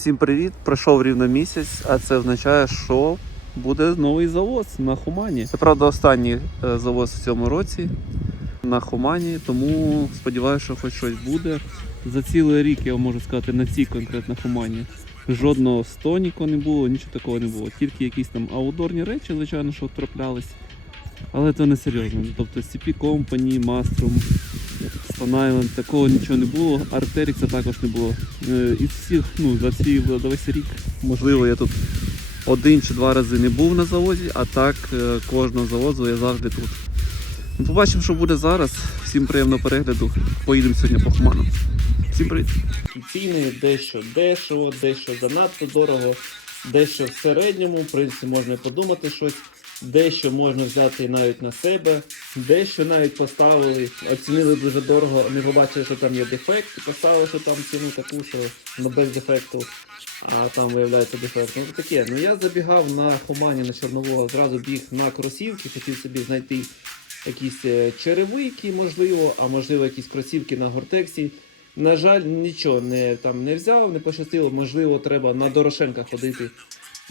Всім привіт! Пройшов рівно місяць, а це означає, що буде новий завоз на Хумані. Це правда останній е, завоз в цьому році на Хумані, тому сподіваюся, що хоч щось буде. За цілий рік я можу сказати на цій конкретно Хумані. Жодного стоніку не було, нічого такого не було. Тільки якісь там аудорні речі, звичайно, що траплялись. Але це не серйозно. Тобто CP Company, Mastrum, Island, такого нічого не було. Артерікса також не було. Е, Із всіх, ну, за за весь рік, можливо, я тут один чи два рази не був на заводі, а так е, кожного завозу я завжди тут. Ну, Побачимо, що буде зараз. Всім приємного перегляду. Поїдемо сьогодні по Хуману. Всім привіт! Ціни дещо дешево, дещо занадто дорого, дещо в середньому. В принципі, можна подумати щось. Дещо можна взяти навіть на себе, дещо навіть поставили, оцінили дуже дорого, не побачили, що там є дефект, поставили, що там ціну таку, що ну, без дефекту, а там виявляється дефект. Ну таке. Ну я забігав на Хумані на Чорнового, зразу біг на кросівки, хотів собі знайти якісь е, черевики, можливо, а можливо якісь кросівки на гортексі. На жаль, нічого не там не взяв, не пощастило. Можливо, треба на Дорошенка ходити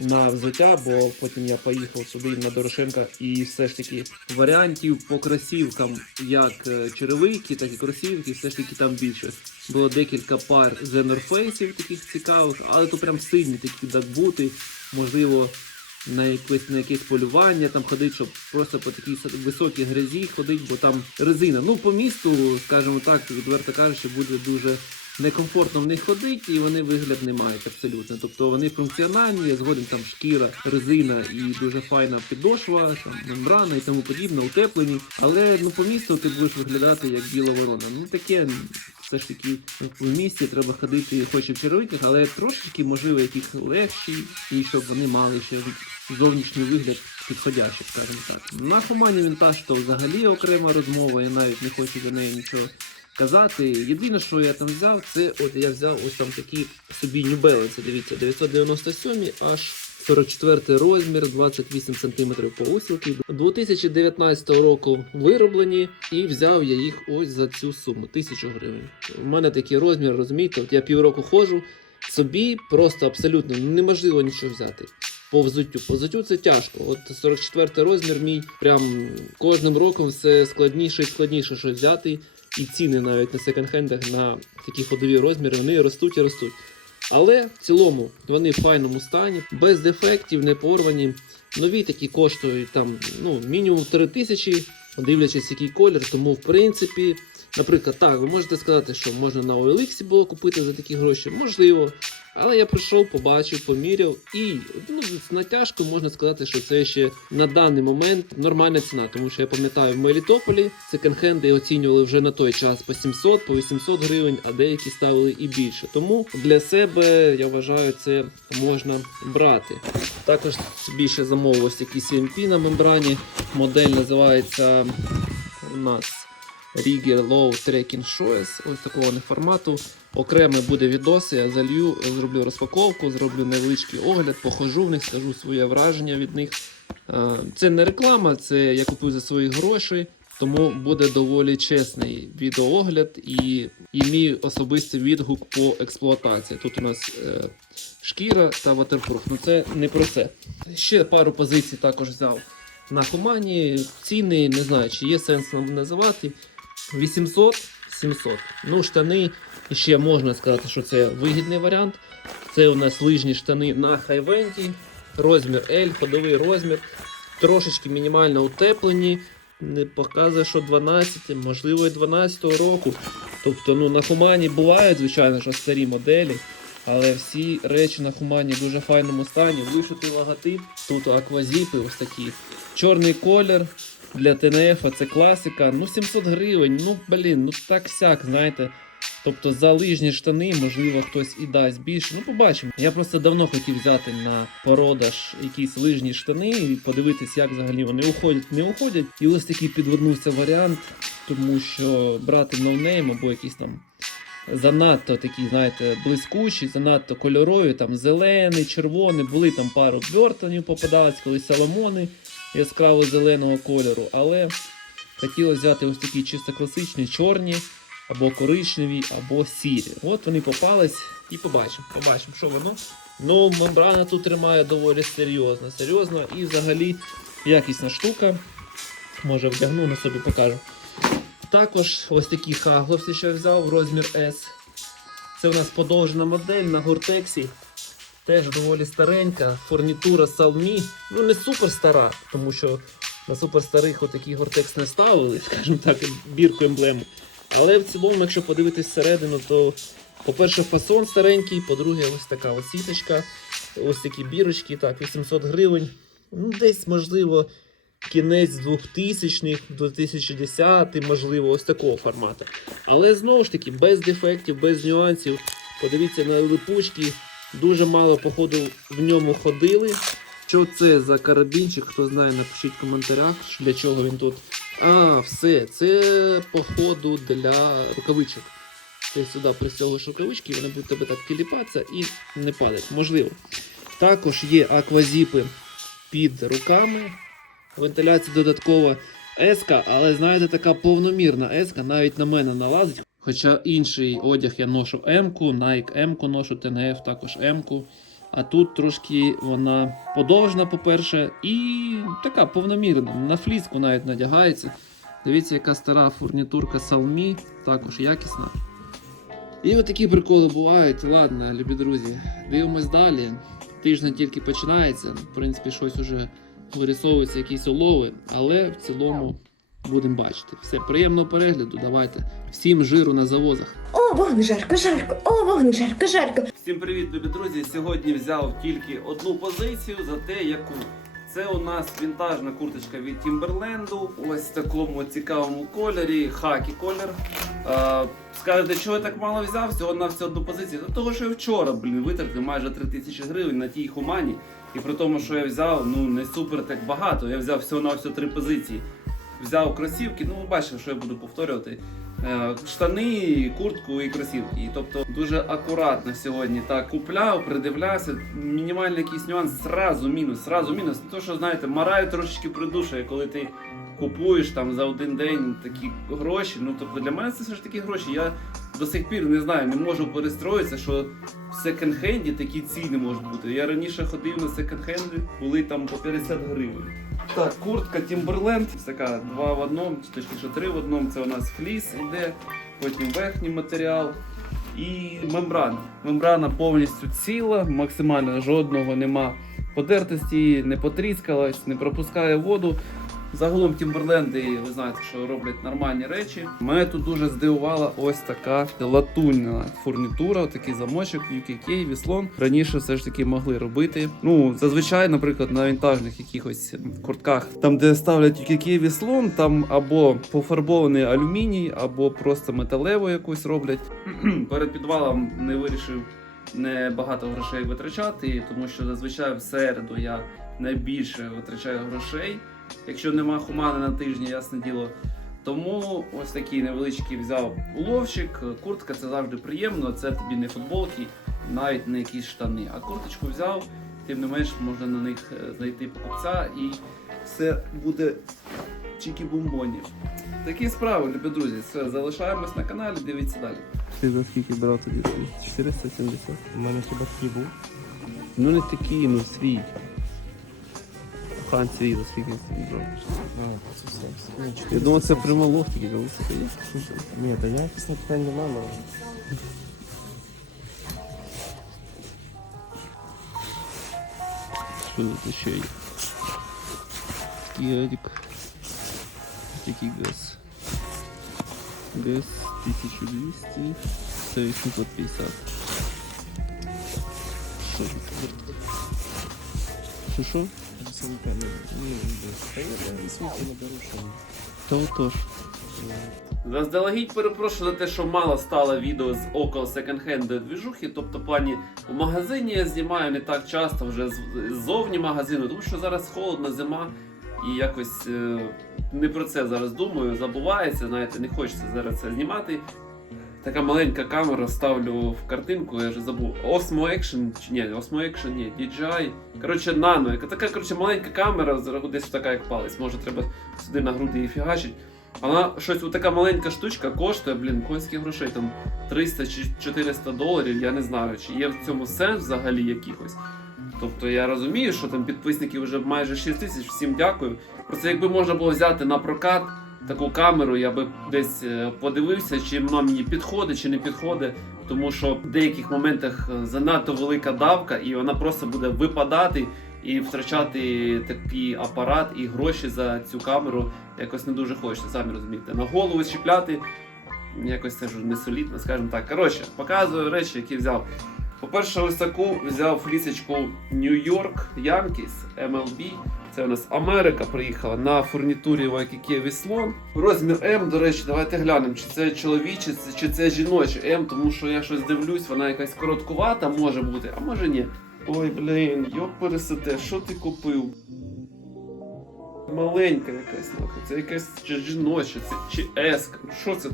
на взуття, бо потім я поїхав сюди на Дорошенка, і все ж таки варіантів по кросівкам, як е, черевики, так і кросівки, все ж таки там більше. Було декілька пар North таких цікавих, але то прям сильні такі дакбути, можливо. На якесь на якесь полювання там ходить, щоб просто по такій високій грязі ходить, бо там резина. Ну по місту, скажімо так, відверто кажучи, буде дуже некомфортно в них ходити, і вони вигляд не мають абсолютно. Тобто вони функціональні, згодом там шкіра, резина і дуже файна підошва, там мембрана і тому подібне, утеплені. Але ну по місту ти будеш виглядати як біла ворона. Ну таке все ж таки в місті треба ходити хоч і в черевиках, але трошечки, можливо, яких легші, і щоб вони мали ще зовнішній вигляд підходящий, скажімо так. На Хумані вінтаж то взагалі окрема розмова, я навіть не хочу за неї нічого казати. Єдине, що я там взяв, це от я взяв ось там такі собі New Balance, дивіться, 997 аж 44 розмір, 28 см по усілки. 2019 року вироблені, і взяв я їх ось за цю суму 1000 гривень. У мене такий розмір, розумієте, от я півроку ходжу, собі просто абсолютно неможливо нічого взяти. По взуттю. По взуттю це тяжко. От 44 розмір мій прям кожним роком все складніше і складніше щось взяти. І ціни навіть на секонд-хендах на такі ходові розміри вони ростуть і ростуть. Але в цілому вони в файному стані, без дефектів, не порвані. Нові такі коштують там ну, мінімум 3 тисячі, дивлячись, який колір. Тому, в принципі, наприклад, так, ви можете сказати, що можна на OLX було купити за такі гроші, можливо. Але я прийшов, побачив, поміряв, і ну, з натяжкою можна сказати, що це ще на даний момент нормальна ціна, тому що я пам'ятаю, в Мелітополі секонд-хенди оцінювали вже на той час по 700, по 800 гривень, а деякі ставили і більше. Тому для себе я вважаю, це можна брати. Також собі ще замовив ось такі CMP на мембрані. Модель називається у нас Rigger Low Tracking Shoes, ось такого не формату. Окремо буде відоси, я залью, зроблю розпаковку, зроблю невеличкий огляд, похожу в них, скажу своє враження від них. Е, Це не реклама, це я купую за свої гроші, тому буде доволі чесний відеоогляд і, і мій особистий відгук по експлуатації. Тут у нас е, шкіра та ватерпруф. Ну це не про це. Ще пару позицій також взяв на Хумані. Ціни не знаю, чи є сенс нам називати. 800 700. Ну, штани ще можна сказати, що це вигідний варіант. Це у нас лижні штани на хайвенті. Розмір L, ходовий розмір. Трошечки мінімально утеплені. Не показує, що 12, можливо, і 12 року. Тобто, ну, на Хумані бувають, звичайно, що старі моделі. Але всі речі на Хумані в дуже файному стані. Вишитий логотип. Тут аквазіпи ось такі. Чорний колір. Для ТНФ це класика. Ну 700 гривень. Ну блін, ну так сяк, знаєте. Тобто за лижні штани, можливо, хтось і дасть більше. Ну, побачимо. Я просто давно хотів взяти на продаж якісь лижні штани і подивитись, як взагалі вони уходять, не уходять. І ось такий підвернувся варіант, тому що брати ноунейм або якісь там занадто такі, знаєте, блискучі, занадто кольорові, там зелений, червоний, були там пару бьортонів попадались, коли соломони яскраво зеленого кольору, але хотілося взяти ось такі чисто класичні, чорні, або коричневі, або сірі. От вони попались. і побачимо. Побачимо, що воно. Ну, мембрана тут тримає доволі серйозно. Серйозно і взагалі якісна штука. Може вдягну на собі покажу. Також ось такі хагловці, я взяв, розмір S. Це у нас подовжена модель на гортексі. Теж доволі старенька. Фурнітура Salmi. Ну не супер стара, тому що на супер старих отакий гортекс не ставили, скажімо так, бірку емблему. Але в цілому, якщо подивитись всередину, то, по-перше, фасон старенький, по-друге, ось така сіточка, ось такі бірочки, так, 800 гривень. Ну, десь, можливо, кінець 2000-х, 2010 можливо, ось такого формату. Але знову ж таки, без дефектів, без нюансів. Подивіться на липучки. Дуже мало, походу, в ньому ходили. Що це за карабінчик? Хто знає, напишіть в коментарях, для чого він тут. А, все, це походу для рукавичок. Ти сюди пристягуєш рукавички, вони будуть тебе так тіліпатися і не падати. Можливо. Також є аквазіпи під руками. Вентиляція додаткова еска, але знаєте, така повномірна еска навіть на мене налазить. Хоча інший одяг я ношу М-ку, Nike М-ку ношу, ТНФ також М-ку. А тут трошки вона подовжена, по-перше, і така повномірна. На фліску навіть надягається. Дивіться, яка стара фурнітурка Salmi, також якісна. І от такі приколи бувають. Ладно, любі друзі, дивимось далі. Тиждень тільки починається. В принципі, щось уже вирисовуються якісь улови, але в цілому будемо бачити. Все, приємного перегляду, давайте. Всім жиру на завозах. О, вогне жарко, жарко, о, вогне жарко, жарко. Всім привіт, любі друзі! Сьогодні взяв тільки одну позицію за те, яку. Це у нас вінтажна курточка від Тімберленду. Ось в такому цікавому кольорі, хакі колір. Е, скажете, чого я так мало взяв? Всього на всю одну позицію. Та того, що я вчора, блін, витратив майже 3 тисячі гривень на тій хумані. І при тому, що я взяв, ну не супер так багато. Я взяв всього на всього три позиції. Взяв кросівки, ну ви що я буду повторювати. Е, Штани, куртку і кросівки. І, тобто дуже акуратно сьогодні так купляв, придивлявся. Мінімальний якийсь нюанс, зразу мінус, зразу мінус. То, що знаєте, мораль трошечки придушує, коли ти купуєш там за один день такі гроші. Ну тобто для мене це все ж таки гроші. Я до сих пір не знаю, не можу перестроїтися, що в секонд-хенді такі ціни можуть бути. Я раніше ходив на секонд-хенди, були там по 50 гривень. Так, куртка Timberland, така два в одному, точніше три в одному. Це у нас фліс іде, потім верхній матеріал і мембрана. Мембрана повністю ціла, максимально жодного нема подертості, не потріскалась, не пропускає воду. Загалом Тімберленди, ви знаєте, що роблять нормальні речі. Мене тут дуже здивувала ось така латунна фурнітура, такий замочок UKK, віслон. Раніше все ж таки могли робити. Ну, зазвичай, наприклад, на вінтажних якихось куртках, там, де ставлять UKK віслон, там або пофарбований алюміній, або просто металеву якусь роблять. Перед підвалом не вирішив не багато грошей витрачати, тому що зазвичай в середу я найбільше витрачаю грошей. Якщо нема хумани на тижні, ясне діло. Тому ось такий невеличкий взяв уловчик. Куртка це завжди приємно, це тобі не футболки, навіть не якісь штани. А курточку взяв, тим не менш можна на них е, знайти покупця і все буде чікі-бумбонів. Такі справи, любі друзі. Все, залишаємось на каналі, дивіться далі. Ти за скільки брав тоді? 470. У мене хіба такий був? Ну не такий, ну свій. Хан свій, за скільки брав. А, це все. Ні, Я 400. думав, це примолог тільки високо є. Ні, та якісне питань немає, але... Що тут ще є? Такий адік. Такий газ. Газ 1200. Це 850. Що тут? Що що? Це не я я не беру, що... Та. Заздалегідь перепрошую за те, що мало стало відео з около секонд-хенду двіжухи. Тобто, в плані в магазині я знімаю не так часто вже ззовні магазину, тому що зараз холодна зима і якось е, не про це зараз думаю. Забувається, знаєте, не хочеться зараз це знімати. Така маленька камера ставлю в картинку, я вже забув. Osmo Action, чи ні, Osmo Action, ні, DJI. Коротше, Nano. Яка Така, коротше, маленька камера, десь така як палець. Може, треба сюди на груди її фігачить. Вона щось, така маленька штучка коштує, блін, конських грошей, там 300 чи 400 доларів, я не знаю, чи є в цьому сенс взагалі якихось. Тобто я розумію, що там підписників вже майже 6 тисяч, всім дякую. Просто якби можна було взяти на прокат таку камеру, я би десь е, подивився, чи вона мені підходить, чи не підходить. Тому що в деяких моментах е, занадто велика давка, і вона просто буде випадати і втрачати такий апарат і гроші за цю камеру якось не дуже хочеться, самі розумієте. На голову чіпляти якось це ж не солідно, скажімо так. Коротше, показую речі, які взяв. По-перше, таку взяв флісочку Нью-Йорк Yankees MLB. Це у нас Америка приїхала на фурнітурі Waikiki Віслон. Розмір М, до речі, давайте глянемо, чи це чоловіче, чи це жіноче М, тому що я щось дивлюсь, вона якась короткувата може бути, а може ні. Ой, блін, йоп що ти купив? Маленька якась нахуй, це якась чи жіноча, це чи еска. Ну, Що це?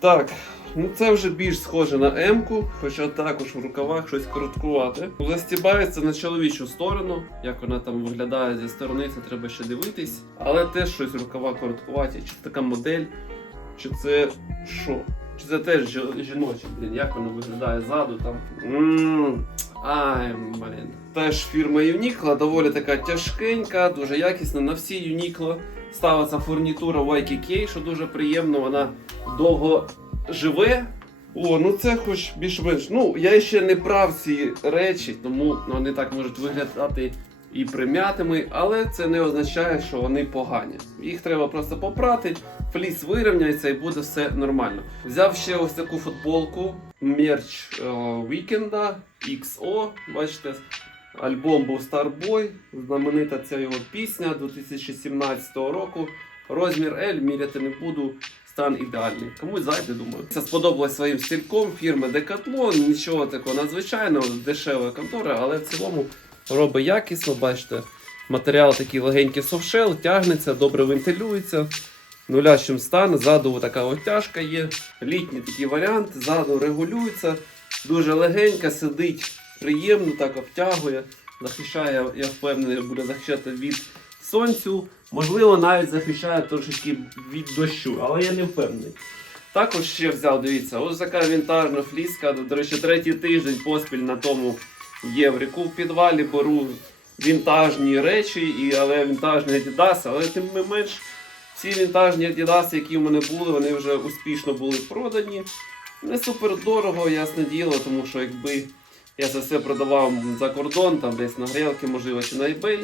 Так, ну це вже більш схоже на М-ку, хоча також в рукавах щось короткувате. Застібається на чоловічу сторону. Як вона там виглядає зі сторони, це треба ще дивитись. Але теж щось рукава короткуваті. Чи це така модель, чи це що? Чи це теж жі- жіноче, блін, як воно виглядає ззаду там. М, Ай, блін. Теж фірма Uniqlo, доволі така тяжкенька, дуже якісна. На всі Uniqlo ставиться фурнітура YKK, що дуже приємно, вона довго живе. О, ну це хоч більш-менш. Ну, я ще не прав ці речі, тому вони так можуть виглядати і прим'ятими, але це не означає, що вони погані. Їх треба просто попрати, фліс вирівняється і буде все нормально. Взяв ще ось таку футболку, мерч вікенда XO, бачите, альбом був Starboy, знаменита ця його пісня 2017 року. Розмір L міряти не буду. Стан ідеальний. Комусь зайде, думаю. Це сподобалось своїм стильком фірми Decathlon, нічого такого надзвичайного, дешева контора, але в цілому робить якісно, бачите. Матеріал такий легенький софшел, тягнеться, добре вентилюється. Нулящим стан, ззаду така оттяжка є. Літній такий варіант, ззаду регулюється, дуже легенько, сидить приємно, так обтягує, захищає, я впевнений, буде захищати від сонцю. Можливо, навіть захищає трошечки від дощу, але я не впевнений. Також ще взяв, дивіться, ось така вінтажна фліска. До речі, третій тиждень поспіль на тому єврику в підвалі беру вінтажні речі, і, але вінтажні Adidas, але тим не менш, всі вінтажні Adidas, які в мене були, вони вже успішно були продані. Не супер дорого, ясне діло, тому що якби я це все продавав за кордон, там десь на грілки, можливо, чи на eBay.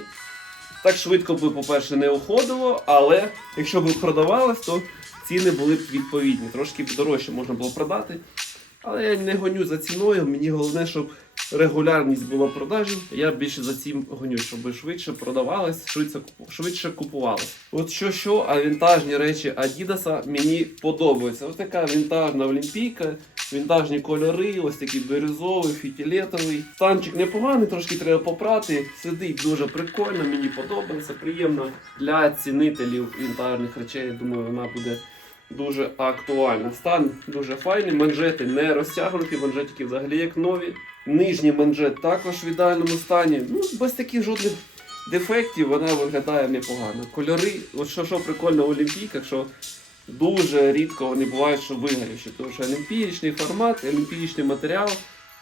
Так швидко би, по-перше, не уходило, але якщо б продавалось, то ціни були б відповідні. Трошки б дорожче можна було продати. Але я не гоню за ціною. Мені головне, щоб регулярність була продажів. Я більше за цим гоню, щоб швидше продавалось, швидше, швидше купувалось. От що що, а вінтажні речі Адідаса мені подобаються. Ось така вінтажна олімпійка, вінтажні кольори, ось такий бірюзовий, фітілетовий. Станчик непоганий, трошки треба попрати. Сидить дуже прикольно, мені подобається. Приємно для цінителів вінтажних речей. Я думаю, вона буде дуже актуальна. Стан дуже файний, манжети не розтягнуті, манжетики взагалі як нові. Нижній манжет також в ідеальному стані. Ну, без таких жодних дефектів вона виглядає непогано. Кольори, от що, що прикольно в олімпійках, що дуже рідко вони бувають, що вигорівші. Тому що олімпієчний формат, олімпієчний матеріал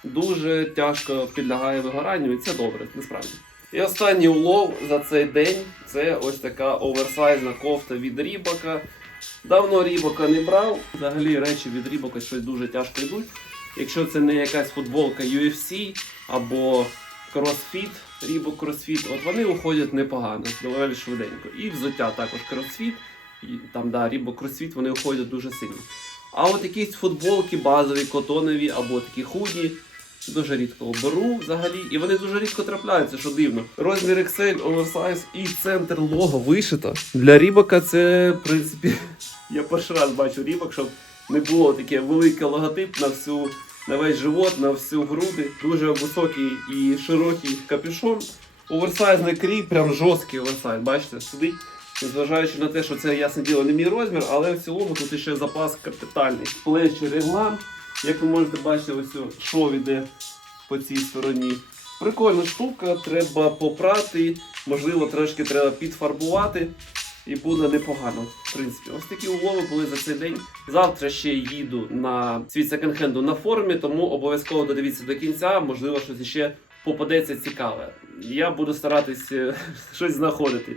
дуже тяжко підлягає вигоранню, і це добре, насправді. І останній улов за цей день це ось така оверсайзна кофта від Рібака. Давно Рібока не брав. Взагалі речі від Рібока щось дуже тяжко йдуть. Якщо це не якась футболка UFC або CrossFit, Reebok CrossFit, от вони уходять непогано, доволі швиденько. І взуття також і там да, Reebok CrossFit, вони уходять дуже сильно. А от якісь футболки базові, котонові або такі худі, дуже рідко беру взагалі, і вони дуже рідко трапляються, що дивно. Розмір XL, оверсайз і центр лого вишито. Для Рібока це, в принципі, я перший раз бачу Рібок, щоб не було таке великий логотип на всю. На весь живот, на всю груди, дуже високий і широкий капюшон. Оверсайзний крій, прям жорсткий оверсайз, бачите, сидить. Незважаючи на те, що це ясне діло не мій розмір, але в цілому тут ще запас капітальний. Плечі реглан, як ви можете бачити, ось шов іде по цій стороні. Прикольна штука, треба попрати, можливо, трошки треба підфарбувати. І буде непогано, в принципі. Ось такі умови були за цей день. Завтра ще їду на світ секонд-хенду на форумі, тому обов'язково додивіться до кінця. Можливо, щось ще попадеться цікаве. Я буду старатись е, щось знаходити.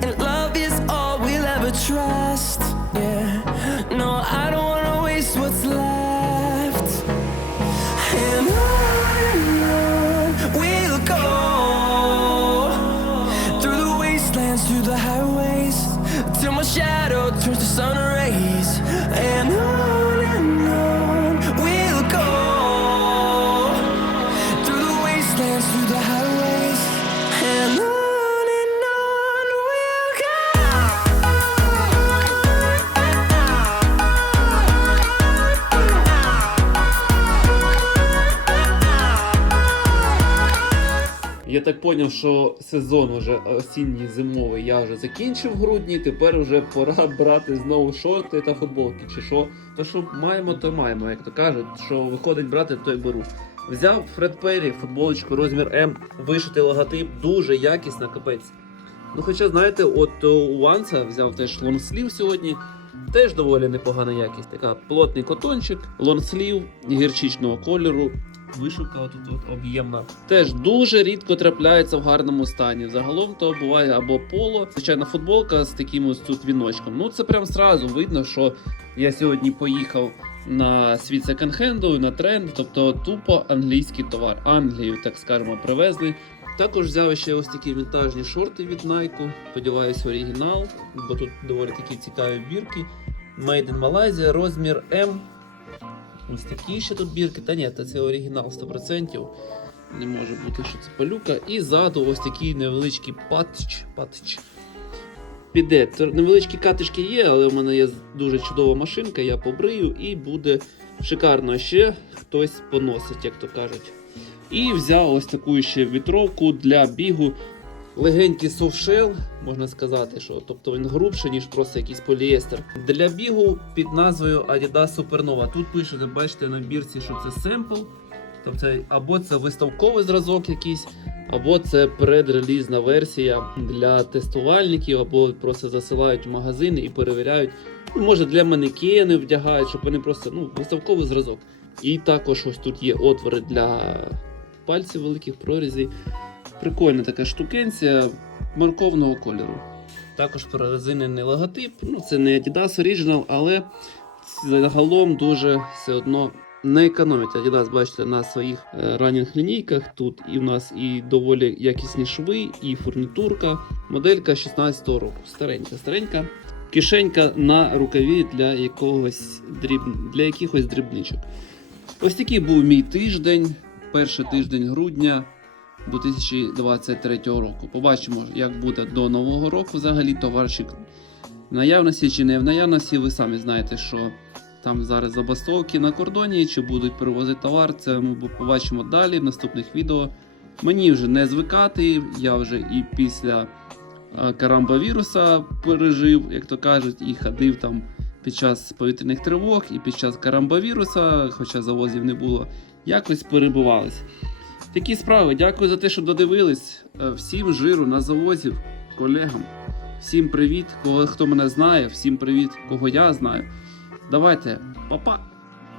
Я так зрозумів, що сезон уже осінній зимовий я вже закінчив в грудні. Тепер вже пора брати знову шорти та футболки. Чи що? То що маємо, то маємо, як то кажуть. Що виходить брати, то й беру. Взяв Фред Перрі, футболочку розмір М, вишитий логотип, дуже якісна, капець. Ну, хоча, знаєте, от е, у Ванса взяв теж лонгслів сьогодні. Теж доволі непогана якість. Така плотний котончик, лонгслів гірчичного кольору. Вишивка отут от об'ємна. Теж дуже рідко трапляється в гарному стані. Загалом то буває або поло, звичайна футболка з таким ось тут віночком. Ну це прям сразу видно, що я сьогодні поїхав на світ секонд-хенду, на тренд, тобто тупо англійський товар. Англію, так скажемо, привезли. Також взяв ще ось такі вінтажні шорти від Nike. Сподіваюсь, оригінал, бо тут доволі такі цікаві бірки. Made in Malaysia, розмір М. Ось такі ще тут бірки. Та ні, та це оригінал 100%. Не може бути, що це палюка. І ззаду ось такий невеличкий патч. патч. Піде. Невеличкі катишки є, але в мене є дуже чудова машинка, я побрию і буде шикарно ще хтось поносить, як то кажуть. І взяв ось таку ще вітровку для бігу. Легенький софшел, можна сказати, що тобто він грубший, ніж просто якийсь поліестер. Для бігу під назвою Adidas Supernova. Тут пишете, бачите на бірці, що це семпл. Тобто, або це виставковий зразок якийсь, або це предрелізна версія для тестувальників, або просто засилають в магазини і перевіряють. Ну, може для манекени вдягають, щоб вони просто ну, виставковий зразок. І також ось тут є отвори для пальців великих прорізів. Прикольна така штукенція морковного кольору. Також прорезинений логотип. Ну, це не Adidas Original, але загалом дуже все одно не економить. Adidas, бачите, на своїх е, ранніх лінійках. Тут і в нас і доволі якісні шви, і фурнітурка. Моделька 16-го року. Старенька, старенька. Кишенька на рукаві для якогось дріб... для якихось дрібничок. Ось такий був мій тиждень, перший тиждень грудня 2023 року. Побачимо, як буде до нового року взагалі товарчик в наявності чи не в наявності. Ви самі знаєте, що там зараз забастовки на кордоні, чи будуть перевозити товар. Це ми побачимо далі в наступних відео. Мені вже не звикати, я вже і після карамба-віруса пережив, як то кажуть, і ходив там під час повітряних тривог і під час карамба-віруса, хоча завозів не було, якось перебувались. Такі справи. Дякую за те, що додивились. Е, Всім жиру на завозів, колегам. Всім привіт, кого хто мене знає, всім привіт, кого я знаю. Давайте, па-па!